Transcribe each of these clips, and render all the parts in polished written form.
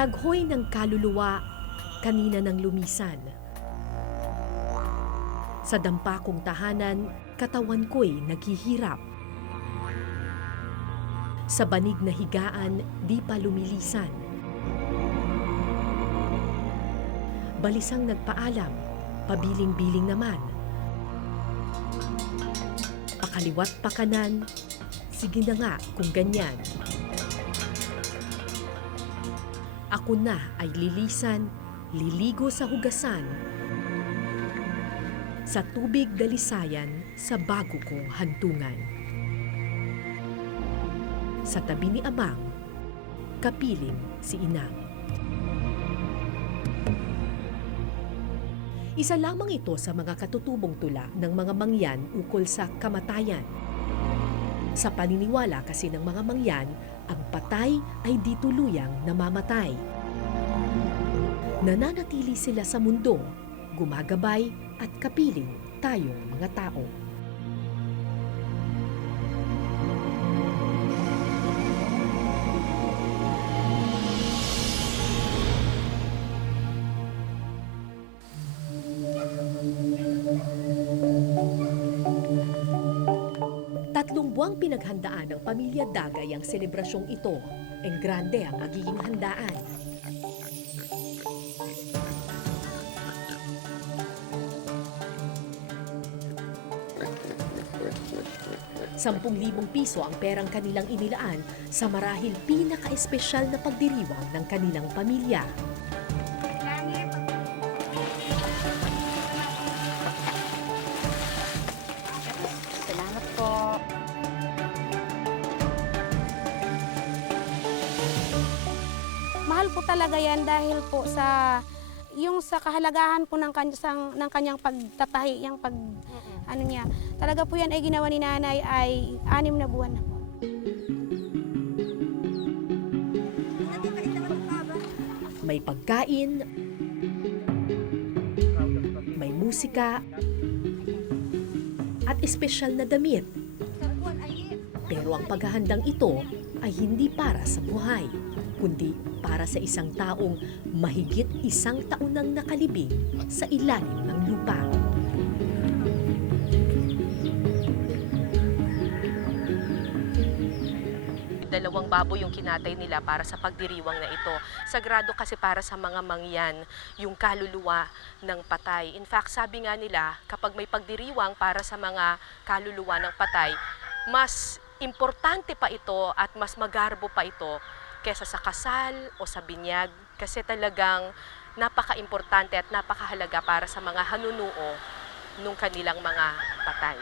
Taghoy ng kaluluwa, kanina ng lumisan. Sa dampa kong tahanan, katawan ko'y naghihirap. Sa banig na higaan, di pa lumilisan. Balisang nagpaalam, pabiling-biling naman. Pakaliwat pakanan, sige na nga kung ganyan. Ako na ay lilisan, liligo sa hugasan. Sa tubig dalisayan, sa bago kong hantungan. Sa tabi ni Amang, kapiling si Inang. Isa lamang ito sa mga katutubong tula ng mga mangyan ukol sa kamatayan. Sa paniniwala kasi ng mga mangyan, ang patay ay di tuluyang namamatay. Nananatili sila sa mundo, gumagabay at kapiling tayong mga tao. Tatlong buwang pinaghandaan ng pamilya Dagay ang selebrasyong ito. Enggrande ang magiging handaan. ₱10,000 ang perang kanilang inilaan sa marahil pinaka-espesyal na pagdiriwang ng kanilang pamilya. Salamat po. Mahal po talaga yan dahil po sa kahalagahan po ng kanyang pagtatahi, ano niya. Talaga po yan ay ginawa ni nanay ay 6 na buwan na po. May pagkain, may musika, at espesyal na damit. Pero ang paghahandang ito ay hindi para sa buhay, kundi para sa isang taong mahigit 1 taon nang nakalibing sa ilalim ng lupa. Dalawang baboy yung kinatay nila para sa pagdiriwang na ito. Sagrado kasi para sa mga mangyan yung kaluluwa ng patay. In fact, sabi nga nila, kapag may pagdiriwang para sa mga kaluluwa ng patay, mas importante pa ito at mas magarbo pa ito kesa sa kasal o sa binyag. Kasi talagang napaka-importante at napakahalaga para sa mga hanunuo nung kanilang mga patay.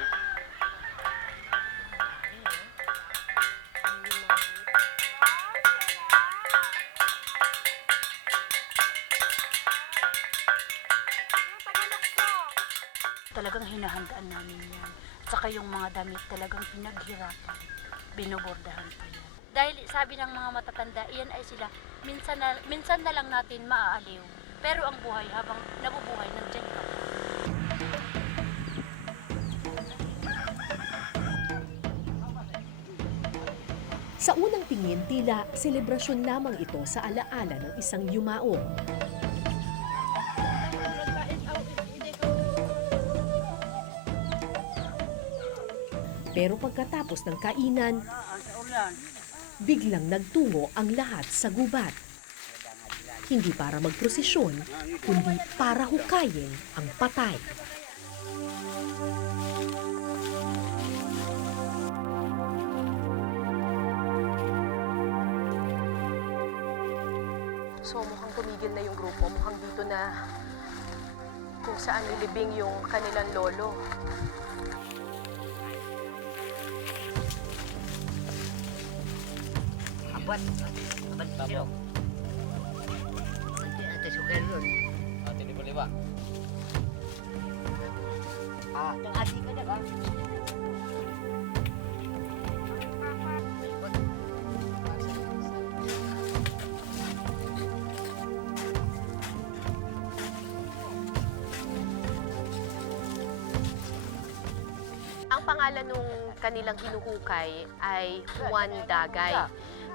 Talagang hinahandaan namin yan. At saka yung mga damit talagang pinaghirapan. Binobordahan pa yan. Dahil sabi ng mga matatanda, iyan ay sila, minsan na lang natin maaaliw. Pero ang buhay habang nabubuhay, nandyan ka. Sa unang tingin, tila selebrasyon lamang ito sa alaala ng isang yumao. Pero pagkatapos ng kainan, biglang nagtungo ang lahat sa gubat. Hindi para magprosesyon, kundi para hukayin ang patay. So mukhang tumigil na yung grupo. Mukhang dito na kung saan nilibing yung kanilang lolo. Abad siya. Ate sugar yun. Ate ni Baliwa. Itong ate ka na ba? Ang pangalan nung kanilang hinuhukay ay Juan Dagay.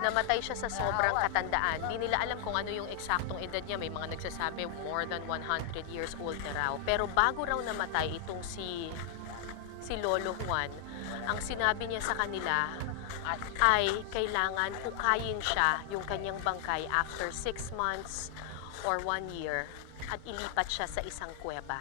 Namatay siya sa sobrang katandaan. Di nila alam kung ano yung eksaktong edad niya. May mga nagsasabi more than 100 years old na raw. Pero bago raw namatay itong si Lolo Juan, ang sinabi niya sa kanila ay kailangan hukayin siya yung kanyang bangkay after 6 months or 1 year at ilipat siya sa isang kuweba.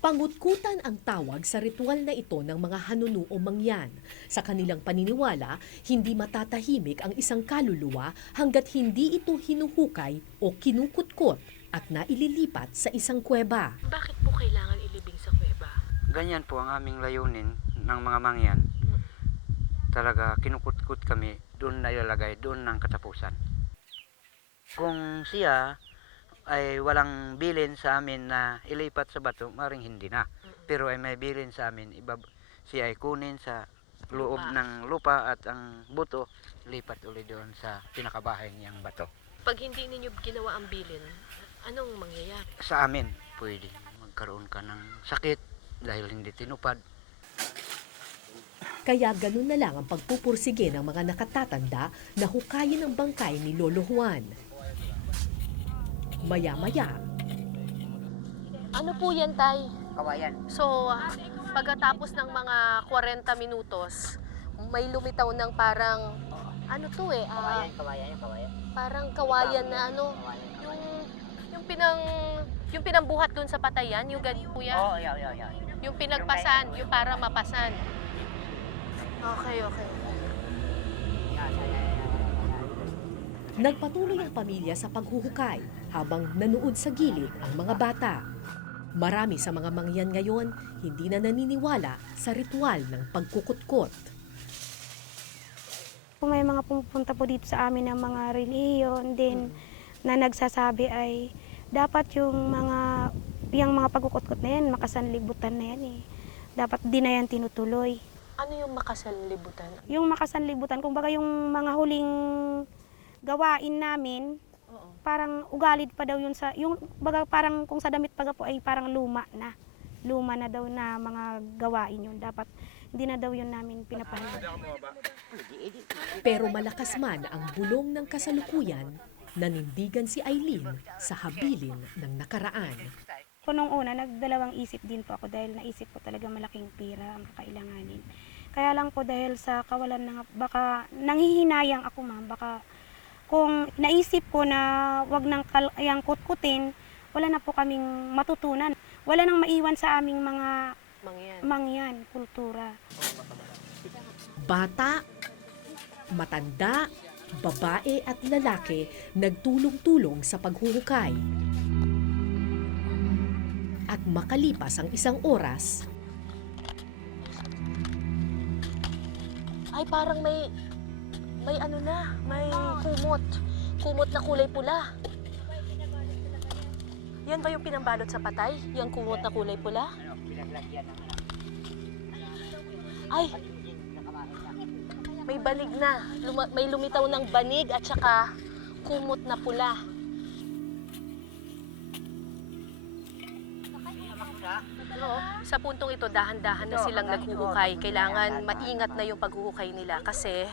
Pangutkutan ang tawag sa ritual na ito ng mga hanunuo mangyan. Sa kanilang paniniwala, hindi matatahimik ang isang kaluluwa hanggat hindi ito hinuhukay o kinukutkot at naililipat sa isang kuweba. Bakit po kailangan ilibing sa kuweba? Ganyan po ang aming layunin ng mga mangyan. Talaga kinukutkot kami, doon na ilalagay, doon ng katapusan. Kung siya ay walang bilin sa amin na ilipat sa bato, maring hindi na. Pero ay may bilin sa amin, siya ay kunin sa loob ng lupa at ang buto, lipat ulit doon sa pinakabahay niyang bato. Pag hindi ninyo ginawa ang bilin, anong mangyayari? Sa amin, pwede magkaroon ka ng sakit dahil hindi tinupad. Kaya ganun na lang ang pagpupursige ng mga nakatatanda na hukayin ang bangkay ni Lolo Juan. Maya-maya, Ano po yan, Tay? Kawayan. So, pagkatapos ng mga 40 minutos, may lumitaw ng parang, ano to eh, Kawayan. parang kawayan na ano, yung pinambuhat dun sa patayan, yung ganyan po yan. Oo, yan. Yung pinagpasan, yung para mapasan. Okay. nagpatuloy ang pamilya sa paghuhukay habang nanood sa gilid ang mga bata. Marami sa mga mangyan ngayon hindi na naniniwala sa ritual ng pagkukutkot. Kung may mga pumupunta po dito sa amin ng mga relihiyon din na nagsasabi ay dapat yung mga pagkukutkot na yan, makasanlibutan na yan eh. Dapat di na yan tinutuloy. Ano yung makasanlibutan? Yung makasanlibutan, kumbaga yung mga huling gawain namin, parang ugalid pa daw yun sa, yung baga parang kung sa damit paga po ay parang luma na daw na mga gawain yun. Dapat hindi na daw yun namin pinapahinga. Pero malakas man ang bulong ng kasalukuyan, nanindigan si Eileen sa habilin ng nakaraan. Kung nung una, nagdalawang isip din po ako dahil naisip ko talaga malaking pera ang kakailanganin. Kaya lang po dahil sa kawalan ng, baka nanghihinayang ako ma'am, baka kung naisip ko na wag nang yang kutkutin, wala na po kaming matutunan. Wala nang maiwan sa aming mga mangyan, kultura. Bata, matanda, babae at lalaki nagtulong-tulong sa paghuhukay. At makalipas ang isang oras, Ay, parang may ano na, may kumot. Kumot na kulay pula. Yan ba yung pinambalot sa patay? Yung kumot na kulay pula? Ay, may banig na. May lumitaw ng banig at saka kumot na pula. Sa puntong ito, dahan-dahan na silang naghuhukay. Kailangan maingat na yung paghuhukay nila kasi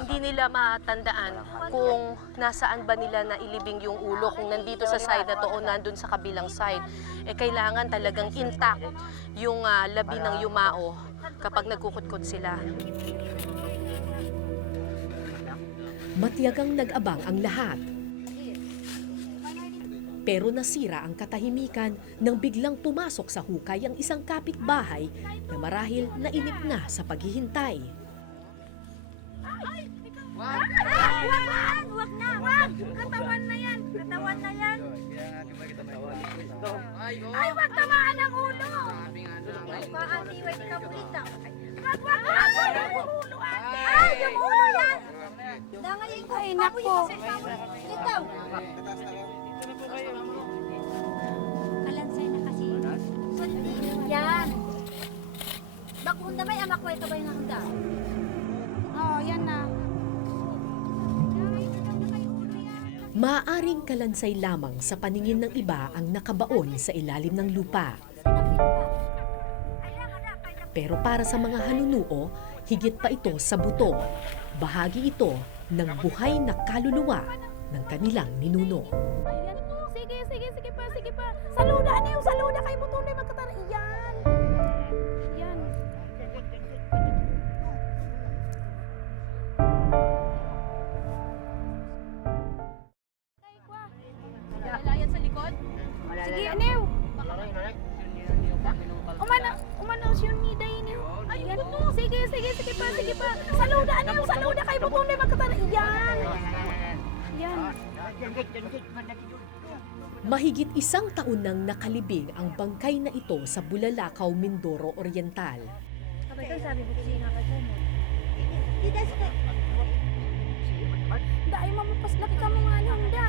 hindi nila matandaan kung nasaan ba nila na ilibing yung ulo, kung nandito sa side na to o nandun sa kabilang side. Kailangan talagang intact yung labi ng yumao kapag nagkukutkot sila. matiyagang nag-abang ang lahat. Pero nasira ang katahimikan nang biglang pumasok sa hukay ang isang kapitbahay na marahil nainip na sa paghihintay. Wag na! Katawan na yan! Ay, wag tamaan ang ulo! Paantiway ka pulita. Wag! Yung ulo, ate! Ay, yung ulo yan! Dangayin ko! Ay, nako! Litaw! Kalansay na kasi. Yan! Bakunda ba yung amak ko? Ito ba yung nakunda? Oo, yan na. Maaaring kalansay lamang sa paningin ng iba ang nakabaon sa ilalim ng lupa. Pero para sa mga hanunuo, higit pa ito sa buto. Bahagi ito ng buhay na kaluluwa ng kanilang ninuno. Ayan. Sige pa. Saluda, ano yung saluda kay Butunde magkatara. Yan. Yan. Lalayan sa likod? Sige, anew. Umanaw siya ni day niyo. Ayan. Sige pa. Saluda, ano yung saluda kay Butunde magkatara. Yan. Yan. Mahigit 1 taon nang nakalibing ang bangkay na ito sa Bulalakaw, Mindoro Oriental. Dahil mamapaslaki ka mo nga niyong da.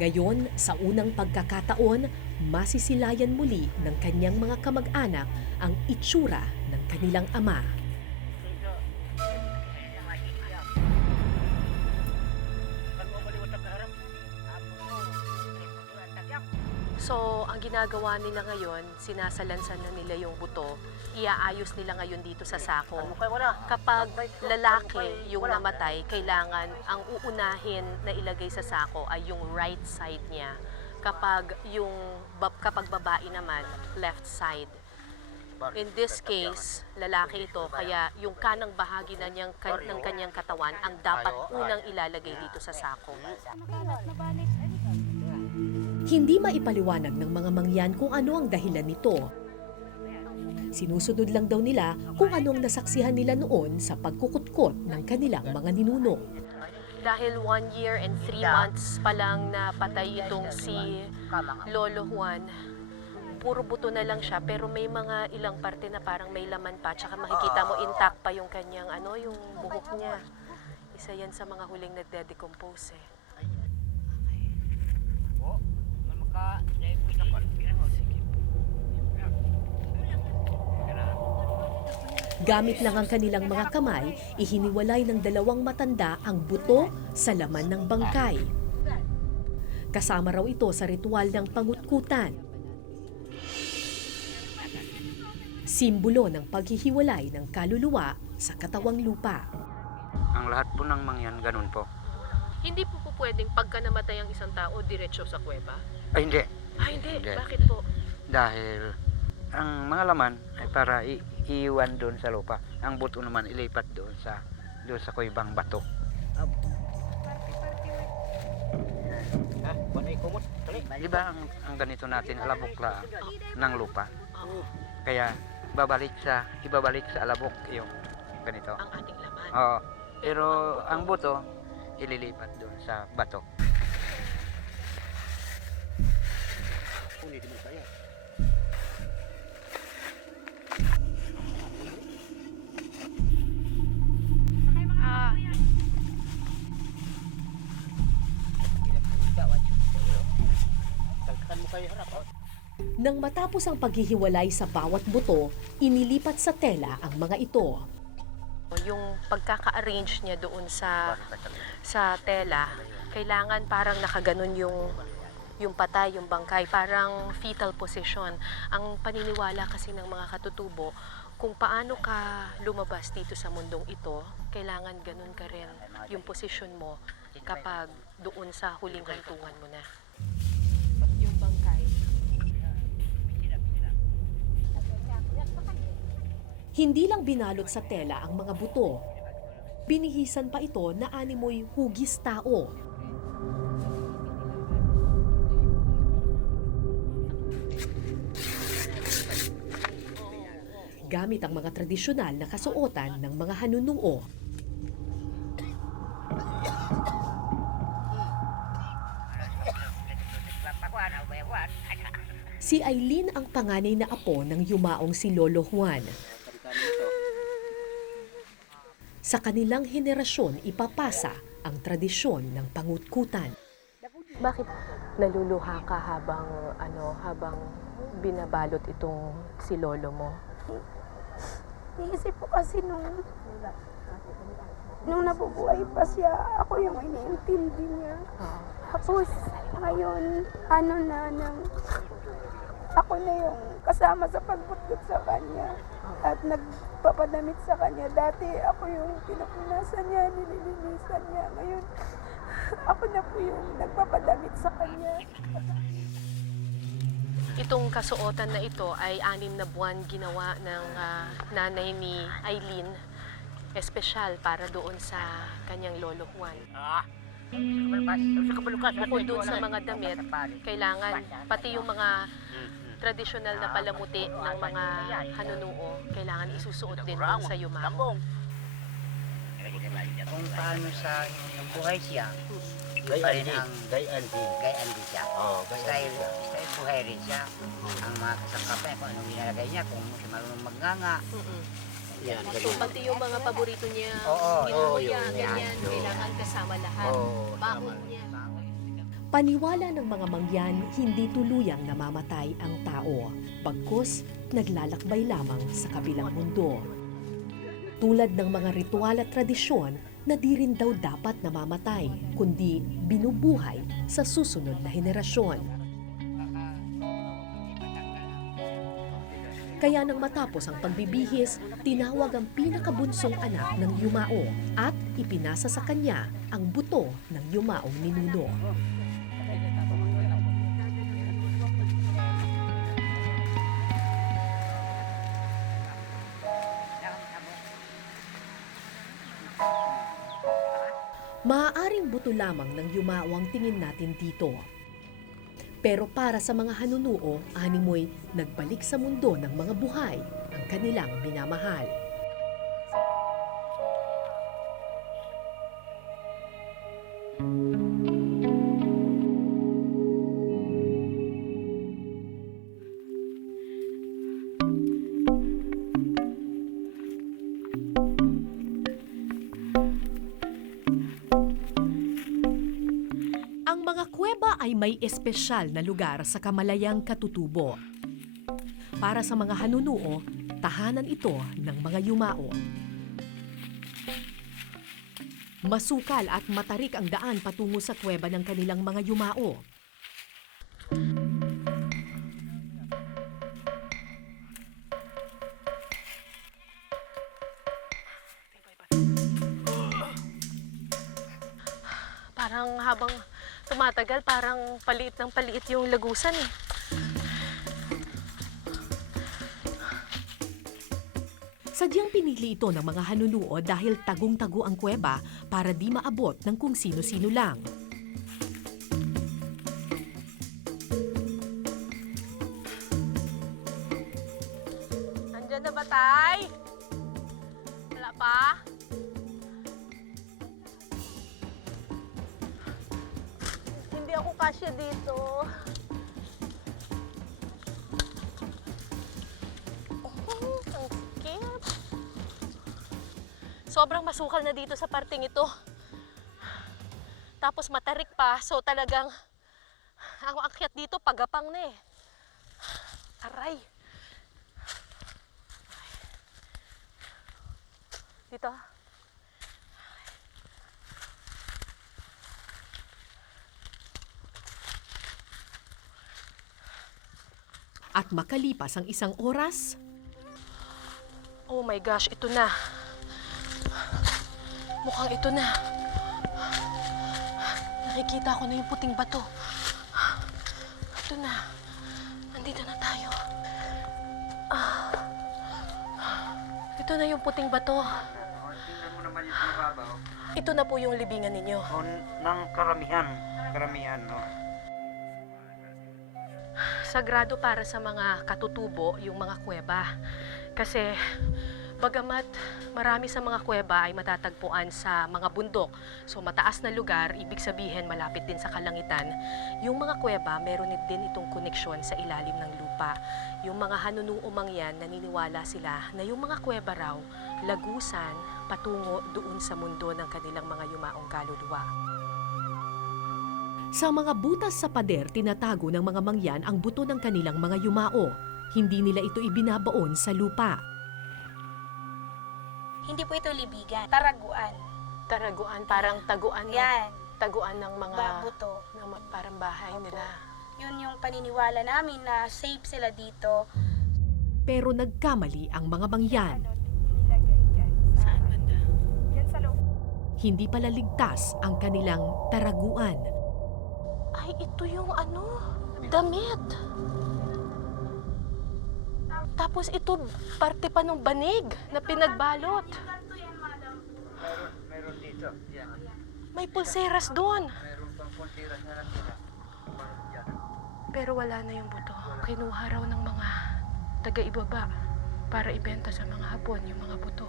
Ngayon, sa unang pagkakataon, masisilayan muli ng kanyang mga kamag-anak ang itsura ng kanilang ama. So, ang ginagawa nila ngayon, sinasalansan na nila yung buto, iaayos nila ngayon dito sa sako. Kapag lalaki yung namatay, kailangan ang uunahin na ilagay sa sako ay yung right side niya. Kapag babae naman, left side. In this case, lalaki ito, kaya yung kanang bahagi na ng kanyang katawan ang dapat unang ilalagay dito sa sako. Hindi maipaliwanag ng mga mangyan kung ano ang dahilan nito. Sinusunod lang daw nila kung anong nasaksihan nila noon sa pagkukutkot ng kanilang mga ninuno. Dahil 1 year and 3 months pa lang na patay itong si Lolo Juan, puro buto na lang siya, pero may mga ilang parte na parang may laman pa, tsaka makikita mo intact pa yung kanyang yung buhok niya. Isa yan sa mga huling nagde-decompose eh. Gamit lang ang kanilang mga kamay, ihiniwalay ng 2 matanda ang buto sa laman ng bangkay. Kasama raw ito sa ritual ng pangutkutan. Simbolo ng paghihiwalay ng kaluluwa sa katawang lupa. Ang lahat po ng mangyan, ganun po. Hindi po pwedeng pagka namatay ang isang tao, diretso sa kuweba? Ay, hindi. Hindi. Hindi. Bakit po? Dahil ang mga laman ay para iiwan doon sa lupa. Ang buto naman ilipat doon sa kuibang bato. Di ba ang ganito natin, alabok lang ng lupa. Kaya ibabalik sa alabok yung ganito. Ang ating laman. Oo. Pero ang buto, ililipat doon sa bato. Nang matapos ang paghihiwalay sa bawat buto, inilipat sa tela ang mga ito. Yung pagkaka-arrange niya doon sa tela, kailangan parang nakaganon yung patay, yung bangkay, parang fetal position. Ang paniniwala kasi ng mga katutubo, kung paano ka lumabas dito sa mundong ito, kailangan ganun ka rin yung posisyon mo kapag doon sa huling hantungan mo na. Yung bangkay. Hindi lang binalot sa tela ang mga buto. Binihisan pa ito na animoy hugis tao. Gamit ang mga tradisyonal na kasuotan ng mga hanunuo. Si Aileen ang panganay na apo ng yumaong si Lolo Juan. Sa kanilang henerasyon, ipapasa ang tradisyon ng pangutkutan. Bakit naluluha ka habang binabalot itong si lolo mo? Iisip ko kasi nung nabubuhay pa siya, ako yung iniintindi niya. Tapos ngayon, ako na yung kasama sa pagbutkot sa kanya at nagpapadamit sa kanya. Dati ako yung pinupunasan niya, nililinisan niya. Ngayon, ako na po yung nagpapadamit sa kanya. Itong kasuotan na ito ay 6 na buwan ginawa ng nanay ni Eileen, espesyal para doon sa kanyang lolo Juan. Bukod doon sa mga damit, kailangan pati yung mga tradisyonal na palamuti ng mga hanunuo, kailangan isusuot din doon sa yumao. Kung paano sa yung buhay siya, Gayaan din siya. Oh, style buhay rin siya. Ang mga kasangkapan, kung anong nilalagay niya, kung siya marunong magnganga. Yan, So pati yung mga paborito niya, Oo, ginuguya, yun, ganyan, yun. kailangan kasama lahat. Oo, Baon niya. Paniwala ng mga mangyan, hindi tuluyang namamatay ang tao, bagkus naglalakbay lamang sa kabilang mundo. Tulad ng mga ritual at tradisyon na di rin daw dapat namamatay, kundi binubuhay sa susunod na henerasyon. Kaya nang matapos ang pagbibihis, tinawag ang pinakabunsong anak ng yumao at ipinasa sa kanya ang buto ng yumaong ninuno. Maaaring buto lamang ng yumao ang tingin natin dito. Pero para sa mga hanunuo, animoy nagbalik sa mundo ng mga buhay ang kanilang minamahal. Ang mga kuweba ay may espesyal na lugar sa Kamalayang Katutubo. Para sa mga hanunuo, tahanan ito ng mga yumao. Masukal at matarik ang daan patungo sa kuweba ng kanilang mga yumao. Parang habang tumatagal, parang paliit ng paliit yung lagusan eh. Sadyang pinili ito ng mga hanunuo dahil tagong-tago ang kuweba para di maabot ng kung sino-sino lang. Nandyan na ba, Tay? Wala pa? Hindi ako kasya dito. Oh, ang sikip. Sobrang masukal na dito sa parting ito. Tapos matarik pa, so talagang ang akyat dito pagapang na eh. Aray. Dito. At makalipas ang isang oras, Oh my gosh, ito na. Mukhang ito na. Nakikita ko na yung puting bato. Ito na. Nandito na tayo. Ito na yung puting bato. Tingnan mo naman yung mababaw. Ito na po yung libingan ninyo. Ng karamihan, no? Sagrado para sa mga katutubo yung mga kuweba. Kasi bagamat marami sa mga kuweba ay matatagpuan sa mga bundok, so mataas na lugar, ibig sabihin malapit din sa kalangitan, yung mga kuweba meron din itong koneksyon sa ilalim ng lupa. Yung mga hanunuo mangyan, naniniwala sila na yung mga kuweba raw, lagusan patungo doon sa mundo ng kanilang mga yumaong kaluluwa. sa mga butas sa pader tinatago ng mga mangyan ang buto ng kanilang mga yumao. Hindi nila ito ibinabaon sa lupa. Hindi po ito libigan, taraguan. Taraguan, parang taguan, Yan, taguan ng mga buto. parang bahay Opo. nila. Yun yung paniniwala namin na safe sila dito. Pero nagkamali ang mga mangyan. Saan banda? Hindi pala ligtas ang kanilang taraguan. Ay, ito yung damit. Tapos ito, parte pa ng banig na pinagbalot. Meron dito. Yan. May pulseras doon. Meron pang pulseras na natira. Yan. Pero wala na yung buto. Kinuha raw ng mga taga-ibaba para ibenta sa mga Hapon yung mga buto.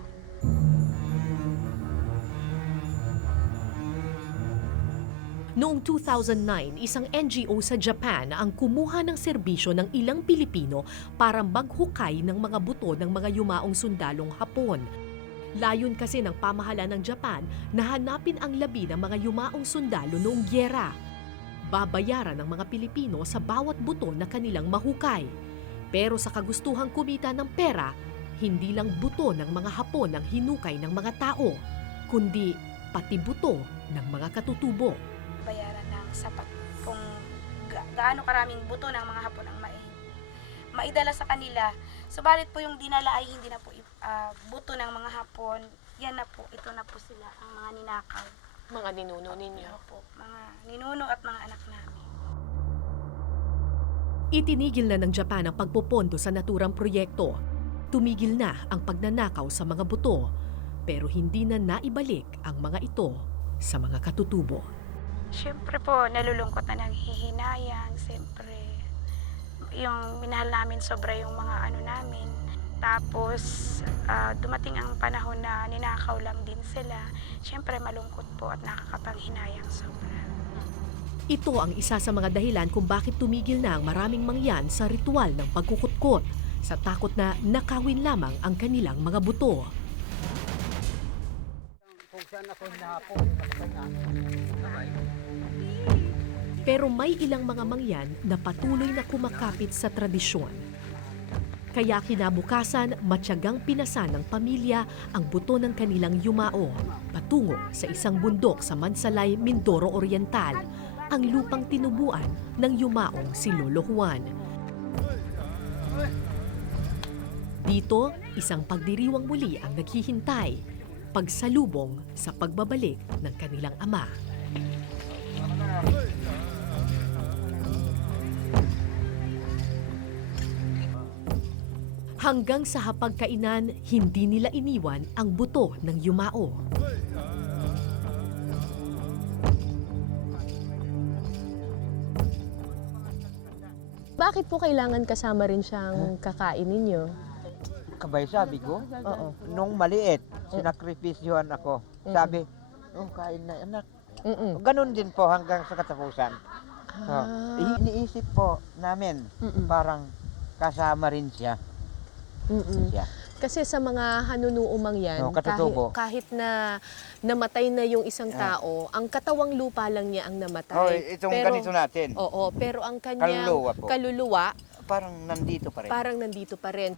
Noong 2009, isang NGO sa Japan ang kumuha ng serbisyo ng ilang Pilipino para maghukay ng mga buto ng mga yumaong sundalong Hapon. Layon kasi ng pamahalaan ng Japan na hanapin ang labi ng mga yumaong sundalo noong gyera. Babayaran ng mga Pilipino sa bawat buto na kanilang mahukay. Pero sa kagustuhang kumita ng pera, hindi lang buto ng mga Hapon ang hinukay ng mga tao, kundi pati buto ng mga katutubo. Bayaran ng sapat kung gaano karaming buto ng mga Hapon ang maidala sa kanila. Subalit po yung dinala ay hindi na po buto ng mga Hapon. Yan na po, ito na po sila ang mga ninakaw. Mga ninuno ninyo. Po, mga ninuno at mga anak namin. Itinigil na ng Japan ang pagpopondo sa naturang proyekto. Tumigil na ang pagnanakaw sa mga buto, pero hindi na naibalik ang mga ito sa mga katutubo. Siyempre po, nalulungkot na nanghihinayang. Siyempre, yung minahal namin sobra yung mga namin. Tapos, dumating ang panahon na ninakaw lang din sila. Siyempre, malungkot po at nakakapanghinayang sobra. Ito ang isa sa mga dahilan kung bakit tumigil na ang maraming mangyan sa ritual ng pagkukutkot sa takot na nakawin lamang ang kanilang mga buto. Pero may ilang mga mangyan na patuloy na kumakapit sa tradisyon. Kaya kinabukasan, matyagang pinasan ng pamilya ang buto ng kanilang yumao patungo sa isang bundok sa Mansalay, Mindoro Oriental, ang lupang tinubuan ng yumaong si Lolo Juan. Dito, isang pagdiriwang muli ang naghihintay, pagsalubong sa pagbabalik ng kanilang ama. Hanggang sa hapagkainan, hindi nila iniwan ang buto ng yumao. Bakit po kailangan kasama rin siyang kakain ninyo? Kabay sabi ko, Oo. nung maliit, sinakripisyohan ako. Sabi, kain na anak. Ganon din po hanggang sa katapusan. So, iniisip po namin, parang kasama rin siya. Siya. Kasi sa mga hanunuumang yan, katutubo. kahit na namatay na yung isang tao, ang katawang lupa lang niya ang namatay. Itong ganito natin, Oo, pero ang kanyang Kaluluwa po. kaluluwa parang nandito pa rin. parang nandito pa rin.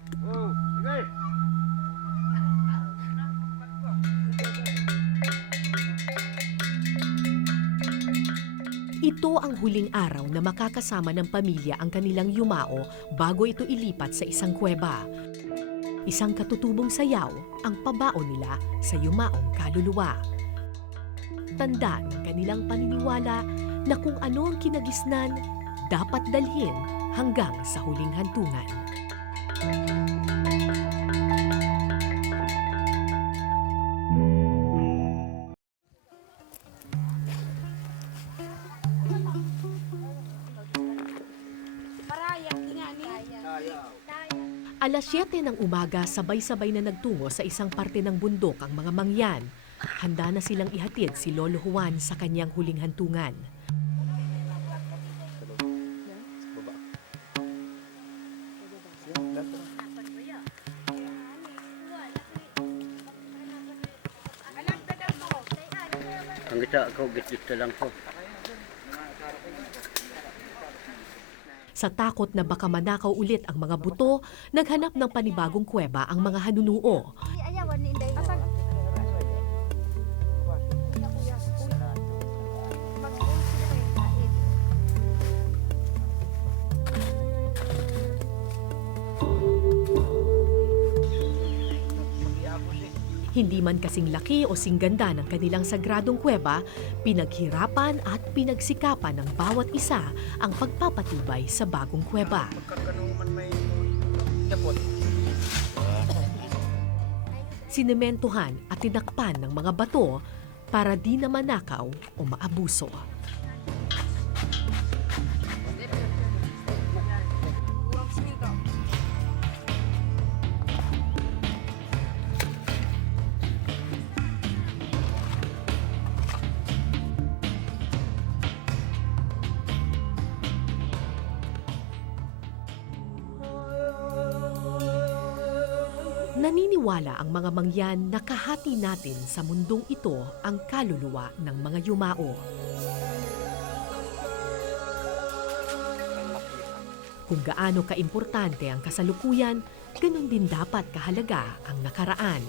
Ito ang huling araw na makakasama ng pamilya ang kanilang yumao bago ito ilipat sa isang kuweba. Isang katutubong sayaw ang pabaon nila sa yumaong kaluluwa. Tanda ng kanilang paniniwala na kung ano ang kinagisnan, dapat dalhin hanggang sa huling hantungan. Alas 7 ng umaga, sabay-sabay na nagtungo sa isang parte ng bundok ang mga mangyan. Handa na silang ihatid si Lolo Juan sa kanyang huling hantungan. Ang kita ako, git-git lang ko. Sa takot na baka manakaw ulit ang mga buto, naghanap ng panibagong kuweba ang mga hanunuo. Ayawan ni Inday. Hindi man kasing laki o singganda ng kanilang sagradong kuweba, pinaghirapan at pinagsikapan ng bawat isa ang pagpapatibay sa bagong kuweba. Sinementuhan at tinakpan ng mga bato para di na manakaw o maabuso. Naniniwala ang mga mangyan na kahati natin sa mundong ito ang kaluluwa ng mga yumao. Kung gaano kaimportante ang kasalukuyan, ganun din dapat kahalaga ang nakaraan.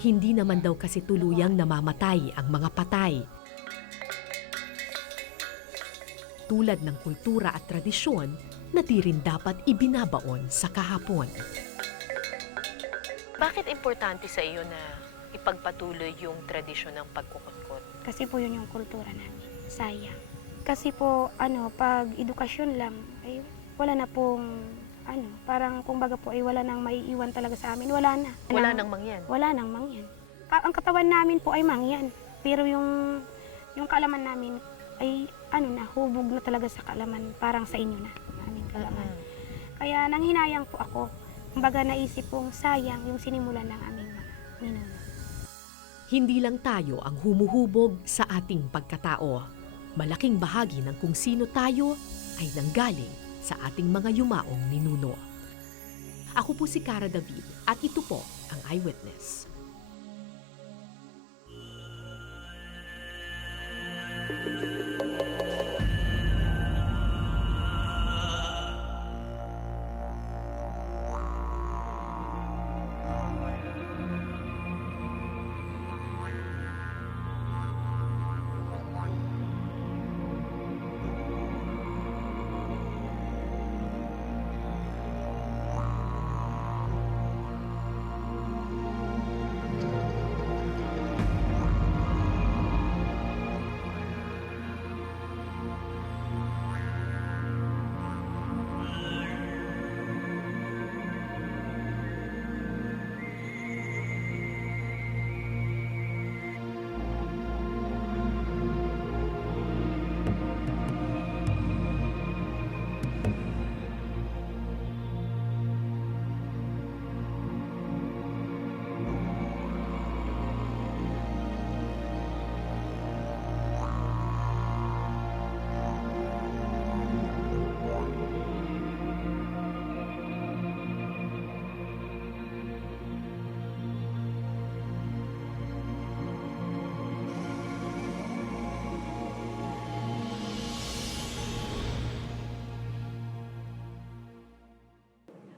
Hindi naman daw kasi tuluyang namamatay ang mga patay. Tulad ng kultura at tradisyon na di rin dapat ibinabaon sa kahapon. Bakit importante sa iyo na ipagpatuloy yung tradisyon ng pagkukutkot? Kasi po yun yung kultura namin. Sayang. Kasi po, pag edukasyon lang, ay wala na pong, parang kumbaga po, ay wala nang maiiwan talaga sa amin. Wala na. Wala nang mangyan. Wala nang mangyan. Ang katawan namin po ay mangyan. Pero yung kaalaman namin ay hubog na talaga sa kaalaman, parang sa inyo na, aming kaalaman. Kaya nanghinayang po ako. Kumbaga naisip pong sayang yung sinimulan ng aming mga ninuno. Hindi lang tayo ang humuhubog sa ating pagkatao. Malaking bahagi ng kung sino tayo ay nanggaling sa ating mga yumaong ninuno. Ako po si Cara David at ito po ang Eyewitness.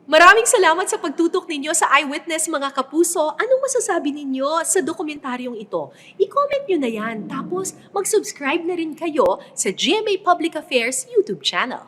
Maraming salamat sa pagtutok ninyo sa Eyewitness mga kapuso. Anong masasabi ninyo sa dokumentaryong ito? I-comment nyo na yan. Tapos mag-subscribe na rin kayo sa GMA Public Affairs YouTube channel.